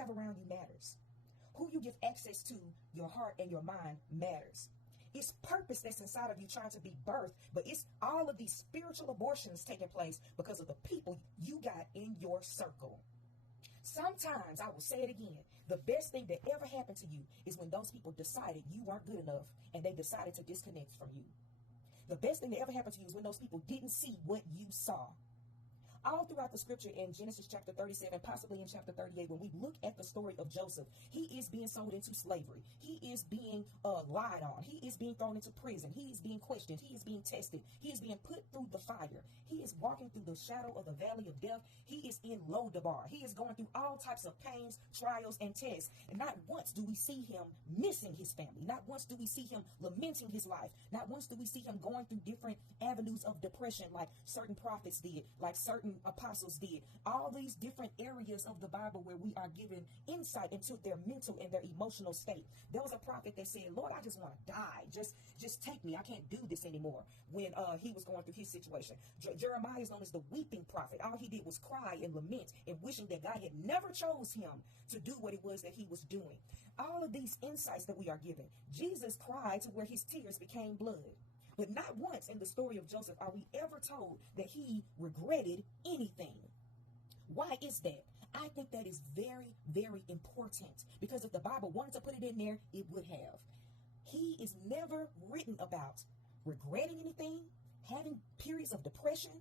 have around you matters. Who you give access to, your heart and your mind, matters. It's purpose that's inside of you trying to be birthed, but it's all of these spiritual abortions taking place because of the people you got in your circle. Sometimes, I will say it again, the best thing that ever happened to you is when those people decided you weren't good enough and they decided to disconnect from you. The best thing that ever happened to you is when those people didn't see what you saw. All throughout the scripture in Genesis chapter 37, possibly in chapter 38, when we look at the story of Joseph, he is being sold into slavery. He is being lied on. He is being thrown into prison. He is being questioned. He is being tested. He is being put through the fire. He is walking through the shadow of the valley of death. He is in Lodabar. He is going through all types of pains, trials, and tests. And not once do we see him missing his family. Not once do we see him lamenting his life. Not once do we see him going through different avenues of depression like certain prophets did, like certain apostles did. All these different areas of the Bible where we are given insight into their mental and their emotional state. There was a prophet that said, Lord, I just want to die. Just take me. I can't do this anymore. When he was going through his situation. Jeremiah is known as the weeping prophet. All he did was cry and lament and wishing that God had never chose him to do what it was that he was doing. All of these insights that we are given. Jesus cried to where his tears became blood. But not once in the story of Joseph are we ever told that he regretted anything. Why is that? I think that is very, very important, because if the Bible wanted to put it in there, it would have. He is never written about regretting anything, having periods of depression,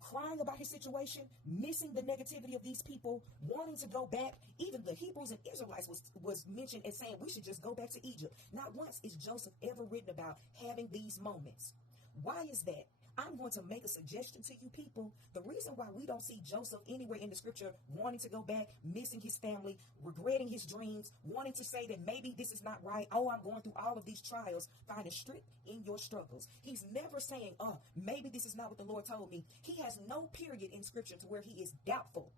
crying about his situation, missing the negativity of these people, wanting to go back. Even the Hebrews and Israelites was mentioned as saying we should just go back to Egypt. Not once is Joseph ever written about having these moments. Why is that? I'm going to make a suggestion to you people. The reason why we don't see Joseph anywhere in the scripture wanting to go back, missing his family, regretting his dreams, wanting to say that maybe this is not right. Oh, I'm going through all of these trials. Finding strength in your struggles. He's never saying, oh, maybe this is not what the Lord told me. He has no period in scripture to where he is doubtful.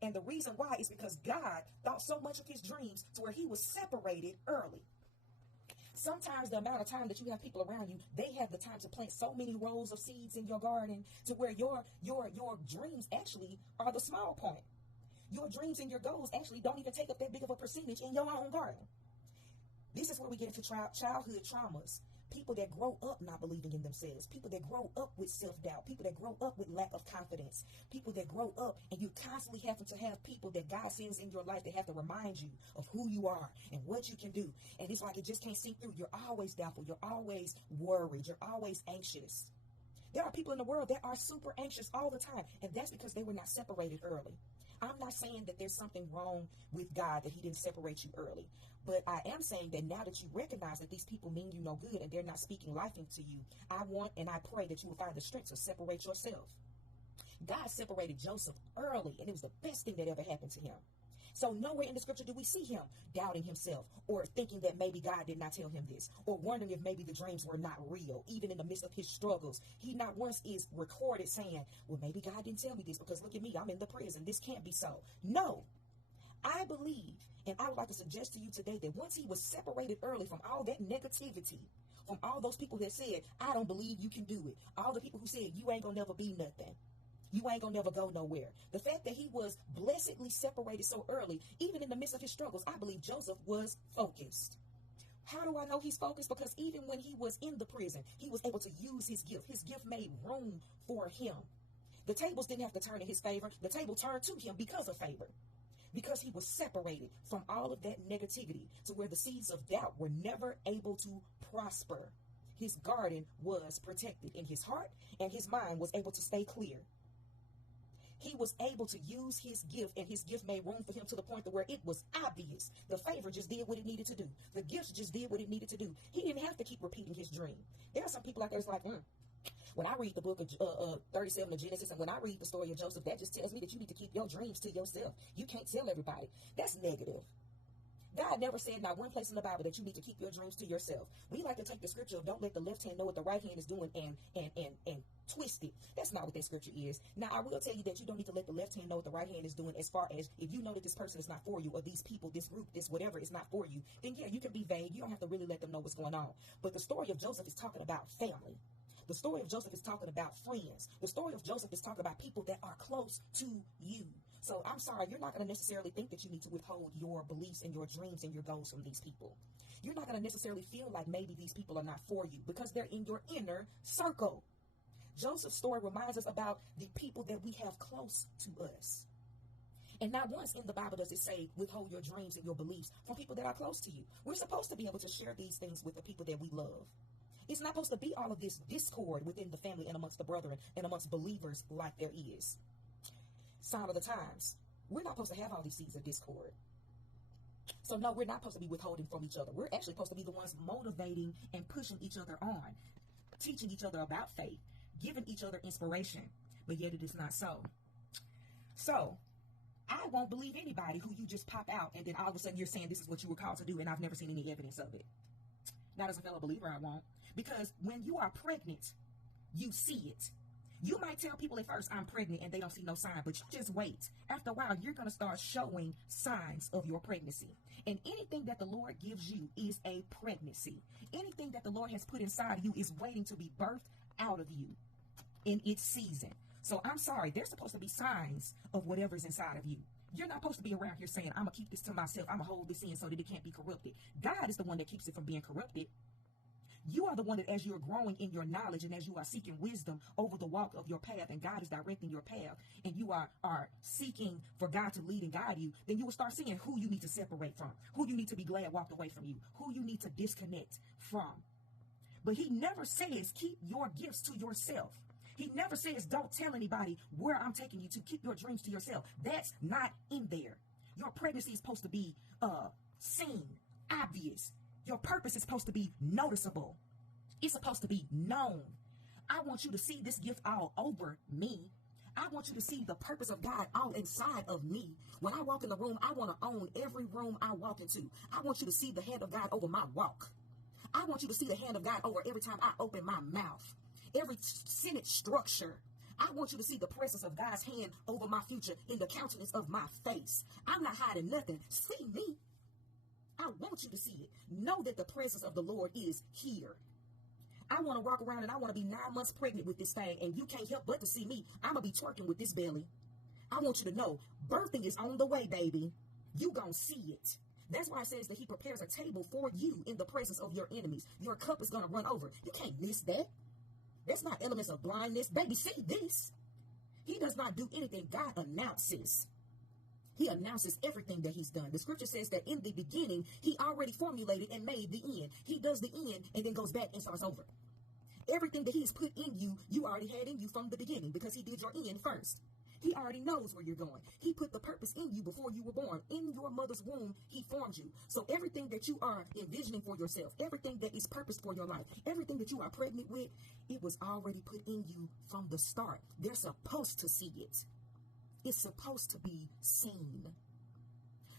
And the reason why is because God thought so much of his dreams to where he was separated early. Sometimes the amount of time that you have people around you, they have the time to plant so many rows of seeds in your garden to where your dreams actually are the small point. Your dreams and your goals actually don't even take up that big of a percentage in your own garden. This is where we get into childhood traumas. People that grow up not believing in themselves. People that grow up with self-doubt. People that grow up with lack of confidence. People that grow up and you constantly having to have people that God sends in your life that have to remind you of who you are and what you can do. And it's like it just can't sink through. You're always doubtful. You're always worried. You're always anxious. There are people in the world that are super anxious all the time. And that's because they were not separated early. I'm not saying that there's something wrong with God that he didn't separate you early. But I am saying that now that you recognize that these people mean you no good and they're not speaking life into you, I want and I pray that you will find the strength to separate yourself. God separated Joseph early, and it was the best thing that ever happened to him. So nowhere in the scripture do we see him doubting himself or thinking that maybe God did not tell him this or wondering if maybe the dreams were not real. Even in the midst of his struggles, he not once is recorded saying, well, maybe God didn't tell me this because look at me, I'm in the prison. This can't be so. No, I believe, and I would like to suggest to you today that once he was separated early from all that negativity, from all those people that said, I don't believe you can do it. All the people who said, you ain't gonna never be nothing. You ain't gonna never go nowhere. The fact that he was blessedly separated so early, even in the midst of his struggles, I believe Joseph was focused. How do I know he's focused? Because even when he was in the prison, he was able to use his gift. His gift made room for him. The tables didn't have to turn in his favor. The table turned to him because of favor. Because he was separated from all of that negativity to where the seeds of doubt were never able to prosper. His garden was protected in his heart, and his mind was able to stay clear. He was able to use his gift, and his gift made room for him to the point where it was obvious. The favor just did what it needed to do. The gifts just did what it needed to do. He didn't have to keep repeating his dream. There are some people out there that's like, when I read the book of 37 of Genesis, and when I read the story of Joseph, that just tells me that you need to keep your dreams to yourself. You can't tell everybody. That's negative. God never said not one place in the Bible that you need to keep your dreams to yourself. We like to take the scripture of don't let the left hand know what the right hand is doing and twist it. That's not what that scripture is. Now, I will tell you that you don't need to let the left hand know what the right hand is doing, as far as if you know that this person is not for you, or these people, this group, this whatever is not for you, then yeah, you can be vague. You don't have to really let them know what's going on. But the story of Joseph is talking about family. The story of Joseph is talking about friends. The story of Joseph is talking about people that are close to you. So I'm sorry, you're not going to necessarily think that you need to withhold your beliefs and your dreams and your goals from these people. You're not going to necessarily feel like maybe these people are not for you because they're in your inner circle. Joseph's story reminds us about the people that we have close to us. And not once in the Bible does it say withhold your dreams and your beliefs from people that are close to you. We're supposed to be able to share these things with the people that we love. It's not supposed to be all of this discord within the family and amongst the brethren and amongst believers like there is. Sign of the times. We're not supposed to have all these seeds of discord. So no, we're not supposed to be withholding from each other. We're actually supposed to be the ones motivating and pushing each other on, teaching each other about faith, giving each other inspiration, but yet it is not so. So I won't believe anybody who you just pop out and then all of a sudden you're saying this is what you were called to do and I've never seen any evidence of it. Not as a fellow believer, I won't. Because when you are pregnant, you see it. You might tell people at first, I'm pregnant, and they don't see no sign, but you just wait. After a while, you're going to start showing signs of your pregnancy. And anything that the Lord gives you is a pregnancy. Anything that the Lord has put inside of you is waiting to be birthed out of you in its season. So I'm sorry, there's supposed to be signs of whatever's inside of you. You're not supposed to be around here saying, I'm going to keep this to myself. I'm going to hold this in so that it can't be corrupted. God is the one that keeps it from being corrupted. You are the one that as you're growing in your knowledge and as you are seeking wisdom over the walk of your path and God is directing your path and you are seeking for God to lead and guide you, then you will start seeing who you need to separate from, who you need to be glad walked away from you, who you need to disconnect from. But he never says keep your gifts to yourself. He never says don't tell anybody where I'm taking you to. Keep your dreams to yourself. That's not in there. Your pregnancy is supposed to be seen, obvious. Your purpose is supposed to be noticeable. It's supposed to be known. I want you to see this gift all over me. I want you to see the purpose of God all inside of me. When I walk in the room, I want to own every room I walk into. I want you to see the hand of God over my walk. I want you to see the hand of God over every time I open my mouth. Every sentence structure. I want you to see the presence of God's hand over my future in the countenance of my face. I'm not hiding nothing. See me. I want you to see it. Know that the presence of the Lord is here. I want to walk around and I want to be 9 months pregnant with this thing and you can't help but to see me. I'm going to be twerking with this belly. I want you to know birthing is on the way, baby. You gonna see it. That's why it says that he prepares a table for you in the presence of your enemies. Your cup is going to run over. You can't miss that. That's not elements of blindness. Baby, see this. He does not do anything. God announces. He announces everything that he's done. The scripture says that in the beginning, he already formulated and made the end. He does the end and then goes back and starts over. Everything that he's put in you, you already had in you from the beginning because he did your end first. He already knows where you're going. He put the purpose in you before you were born. In your mother's womb, he formed you. So everything that you are envisioning for yourself, everything that is purpose for your life, everything that you are pregnant with, it was already put in you from the start. They're supposed to see it. It's supposed to be seen.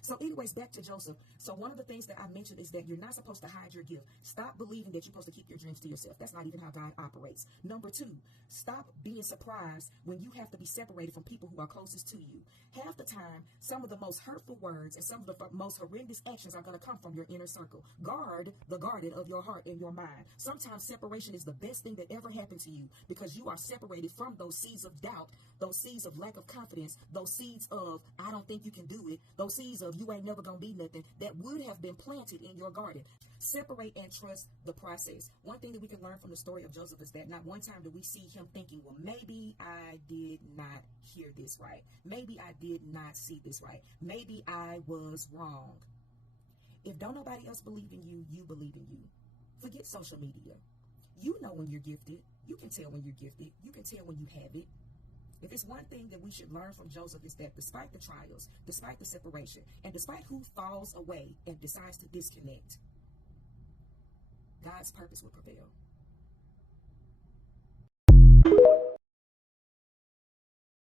So anyways, back to Joseph. So one of the things that I mentioned is that you're not supposed to hide your gift. Stop believing that you're supposed to keep your dreams to yourself. That's not even how God operates. Number 2, stop being surprised when you have to be separated from people who are closest to you. Half the time, some of the most hurtful words and some of the most horrendous actions are going to come from your inner circle. Guard the guarded of your heart and your mind. Sometimes separation is the best thing that ever happened to you because you are separated from those seeds of doubt, those seeds of lack of confidence, those seeds of I don't think you can do it, those seeds of you ain't never gonna be nothing that would have been planted in your garden. Separate and trust the process. One thing that we can learn from the story of Joseph is that not one time do we see him thinking, well, maybe I did not hear this right. Maybe I did not see this right. Maybe I was wrong. If don't nobody else believe in you, you believe in you. Forget social media. You know when you're gifted. You can tell when you're gifted. You can tell when you have it. If it's one thing that we should learn from Joseph is that despite the trials, despite the separation, and despite who falls away and decides to disconnect, God's purpose will prevail.